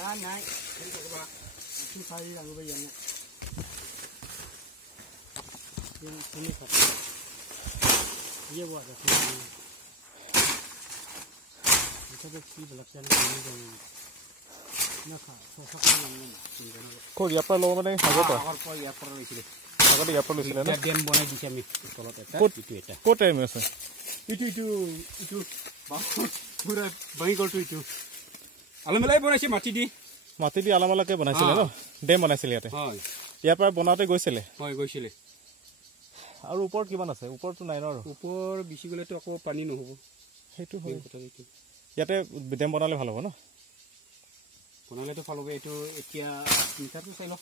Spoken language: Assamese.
নাই itu kali lagu bayangnya ini kan dia buat apa kita bukti belakang ini dan nak sosok yang mana kok ya perlu mana agak apa kok ya perlu itu agak ya perlu sih na game bonai di sini kalau itu kok time আছে itu pura bangi kol itu alamalai bonai sih mati di মাটি দি আলামালাকে বনাইছিলে ন ডেম বনাইছিলে ইয়াতে হয় ইয়াৰ পৰা বনাওঁতে গৈছিলে হয় গৈছিলে আৰু ওপৰত কিমান আছে ওপৰতো নাই ন আৰু ওপৰ বেছি গলেতো আকৌ পানী নহব সেইটো হয় ইয়াতে ডেম বনালে ভাল হ'ব ন বনালেতো ভাল হ'ব এইটো এতিয়া মিটাৰটো চাই লওক